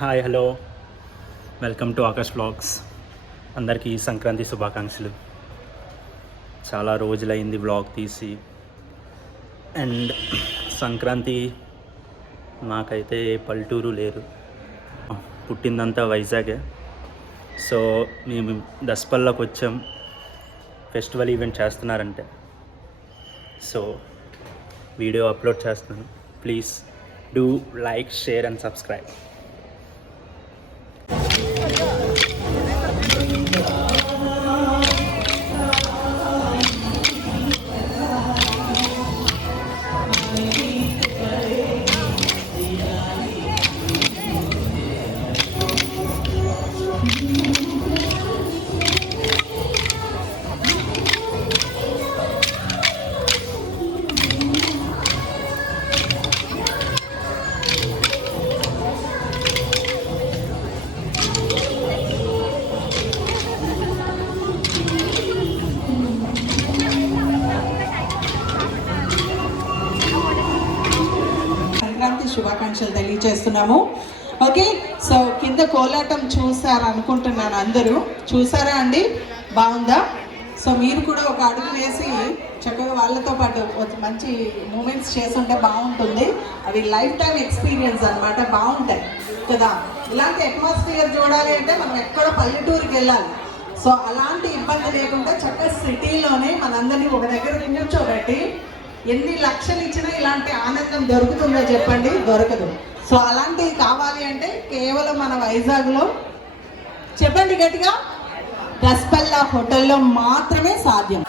Hi hello welcome to Akash vlogs. అందరికీ సంక్రాంతి శుభాకాంక్షలు. చాలా రోజులైంది వ్లాగ్ తీసి. అండ్ సంక్రాంతి మాకైతే పల్లెటూరు లేరు, పుట్టిందంతా వైజాగే. సో మేము దసపల్లికి వచ్చాం, ఫెస్టివల్ ఈవెంట్ చేస్తున్నారంటే. సో వీడియో అప్లోడ్ చేస్తున్నాను. Please do like, share and subscribe. శుభాకాంక్షలు తెలియజేస్తున్నాము. ఓకే, సో కింద కోలాటం చూసారనుకుంటున్నాను. అందరూ చూసారా అండి? బాగుందా? సో మీరు కూడా ఒక అడుగు వేసి చక్కగా వాళ్ళతో పాటు మంచి మూమెంట్స్ చేస్తుంటే బాగుంటుంది. అవి లైఫ్ టైం ఎక్స్పీరియన్స్ అనమాట, బాగుంటాయి కదా. ఇలాంటి అట్మాస్ఫియర్ చూడాలి అంటే మనం ఎక్కడో పల్లెటూరుకి వెళ్ళాలి. సో అలాంటి ఇబ్బంది లేకుండా చక్కగా సిటీలోనే మనందరినీ ఒక దగ్గర కూర్చోబెట్టి ఎన్ని లక్షలు ఇచ్చినా ఇలాంటి ఆనందం దొరుకుతుందో చెప్పండి? దొరకదు. సో అలాంటివి కావాలి అంటే కేవలం మన వైజాగ్లో, చెప్పండి గట్టిగా, దసపల్లి హోటల్లో మాత్రమే సాధ్యం.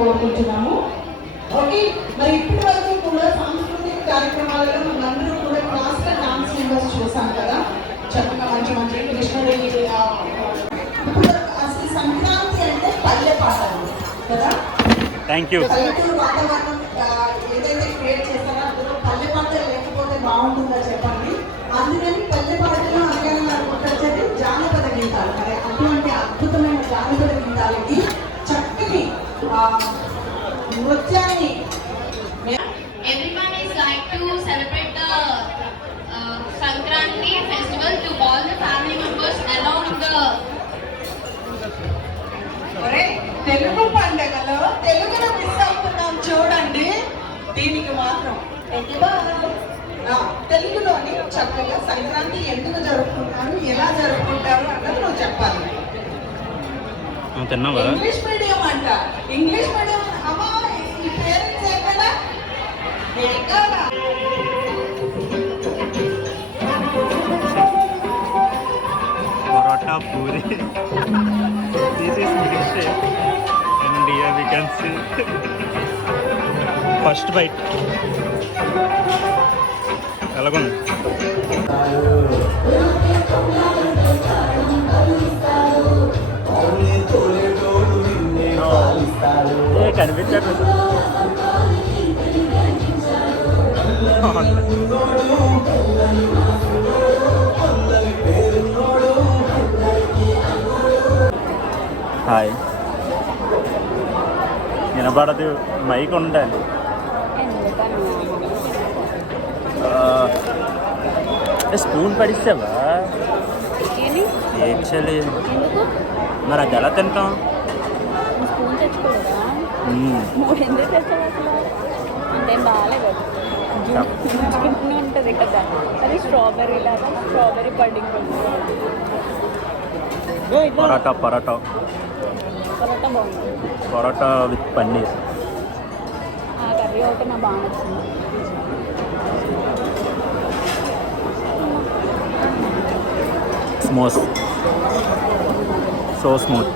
కోరుకుంటున్నాము. ఓకే, మరి ఇప్పటి వరకు కూడా సాంస్కృతిక కార్యక్రమాలలో మనందరూ కూడా క్లాసికల్ డాన్స్ మెంబర్స్ చూసాం కదా, చక్కగా మంచి మంచి కృష్ణుడి. ఇప్పుడు అసలు సంక్రాంతి అంటే పల్లె పాటలు కదా. పల్లెటూరు వాతావరణం ఏదైతే క్రియేట్ చేస్తారో అందులో పల్లె పాటలు లేకపోతే బాగుంటుందో చెప్పండి. అందుకని పల్లె పాటలు అనగానే నాకు గుర్తొచ్చేది జానపద గీతాలు. మరి అటువంటి అద్భుతమైన జానపద గీతాలకి చక్కని నృత్యాన్ని. Everyone is like to celebrate the Sankranti festival to all the family members along the. Telugu పండుగలో తెలుగులో మిస్ అవుతున్నాం చూడండి. దీనికి మాత్రం తెలుగులోని చక్కగా సంక్రాంతి ఎందుకు జరుపుకుంటారు, ఎలా జరుపుకుంటారు అన్నది నువ్వు చెప్పాలి. ఇంగ్లీష్ మీడియం అంట, ఇంగ్లీష్ మీడియం. అమ్మా ఈ పేరెంట్స్ ఎక్కడ parotta puri. This is milkshake and here we can see first bite. ఎలాగుంది? కనిపించారు. హాయ్, వినపడదు, మైక్ ఉండాలి. స్పూన్ పడిస్తావా? యాక్చువల్లీ మరి అది ఎలా తింటాం? ఉంటుంది కదా, అది స్ట్రాబెర్రీ లాగా, స్ట్రాబెర్రీ పడ్డింగ్. పరోటా పరోటా పరోటా బాగుంది. పరోటా విత్ పన్నీర్. ఆ కర్రీ ఒకటి నాకు బాగా నచ్చింది. Smooth, so smooth.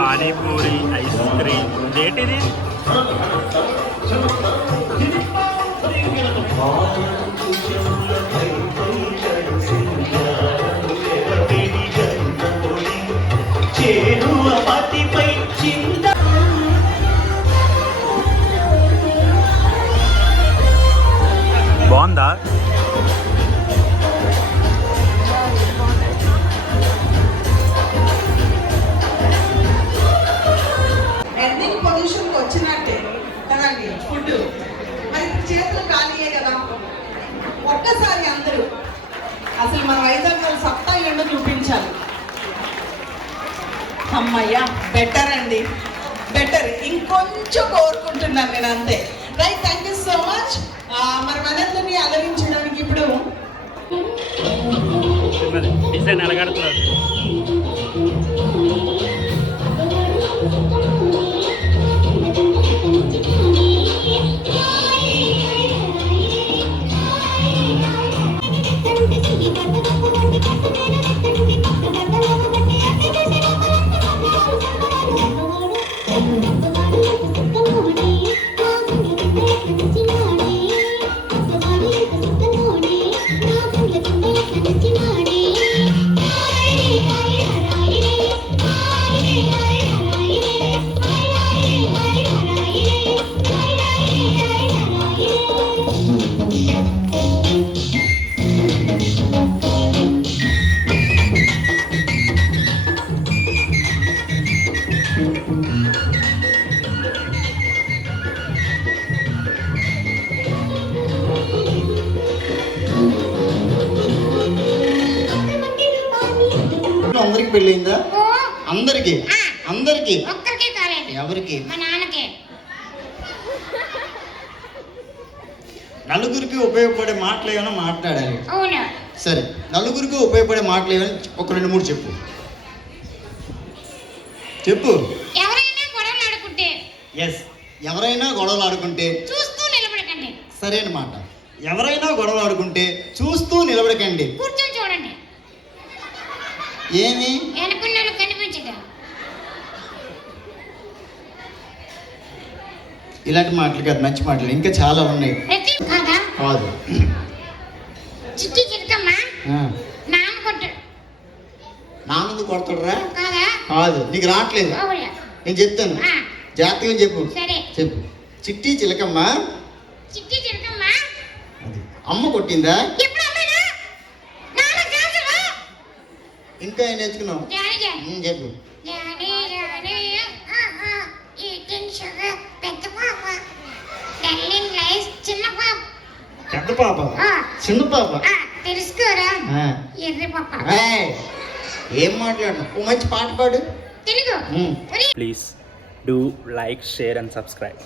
Panipuri, ice cream. ఏంటిది? బాగుందా? ఎండింగ్ పొజిషన్కి వచ్చినట్టే కదండి ఫుడ్. మరి ఇప్పుడు చేతులు ఖాళీయే కదా. ఒక్కసారి అందరూ అసలు మన వైజాగ్ వాళ్ళు సత్తా ఏంటో చూపించాలి. అమ్మయ్యా, బెటర్ అండి, బెటర్. ఇంకొంచెం కోరుకుంటున్నాను నేను, అంతే. Right, thank you so much. మరి మనందరినీ అలరించడానికి ఇప్పుడు డిజైన్ ఎలాగడుతున్నారు? అందరికి పెళ్ళయిందా? అందరికి అందరికి ఒక్కరికే కాలేదు, ఎవరికి? మా నాన్నకే. నలుగురికి ఉపయోగపడే మాటలు ఏమైనా మాట్లాడాలి. అవును. సరే, నలుగురికి ఉపయోగపడే మాటలు ఏమైనా ఒక 2-3 చెప్పు. చెప్పు. ఎవరైనా గొడవలు ఆడుకుంటే ఎస్, ఎవరైనా గొడవలు ఆడుకుంటే చూస్తూ నిలబడకండి. సరైన మాట. ఎవరైనా గొడవలు ఆడుకుంటే చూస్తూ నిలబడకండి, కూర్చొని చూడండి. ఏమి వెనుకున్నాను కనిపించదు. ఇలాంటి మాటలు కాదు, మంచి మాటలు ఇంకా చాలా ఉన్నాయి. ప్రతి కాదా కాదు. చిట్టి చిరుకమ్మ ఆ, నాన్న కొట్టాడు నాన్నది కొడతాడురా? కాదా? కాదు, నీకు రావట్లేదు. అవునా? నేను చెప్తాను, ఆ, జాగ్రత్తగా చెప్పు. సరే. చెప్పు. చిట్టి చిలకమ్మ చిట్టి చిరుకమ్మ అది అమ్మ కొట్టిందా? ఎప్పుడు అమ్మానా? నాన్న కాదురా. ఇంకా ఏం నేర్చుకున్నావు? డాడీ చెప్పు. డాడీ డాడీ ఈటింగ్ షుగర్ పెద్ద పాప, టెల్లింగ్ లైస్ చిన్న పాప. పెద్ద పాప, చిన్న పాప, తెలుసుకోరా ఆ. ఎర్రి పాప. ఏయ్, ఏం మాట్లాడినావు? ఓ మంచి పాట పాడు. తెలుగు ఉమ్. Please do like, share and subscribe.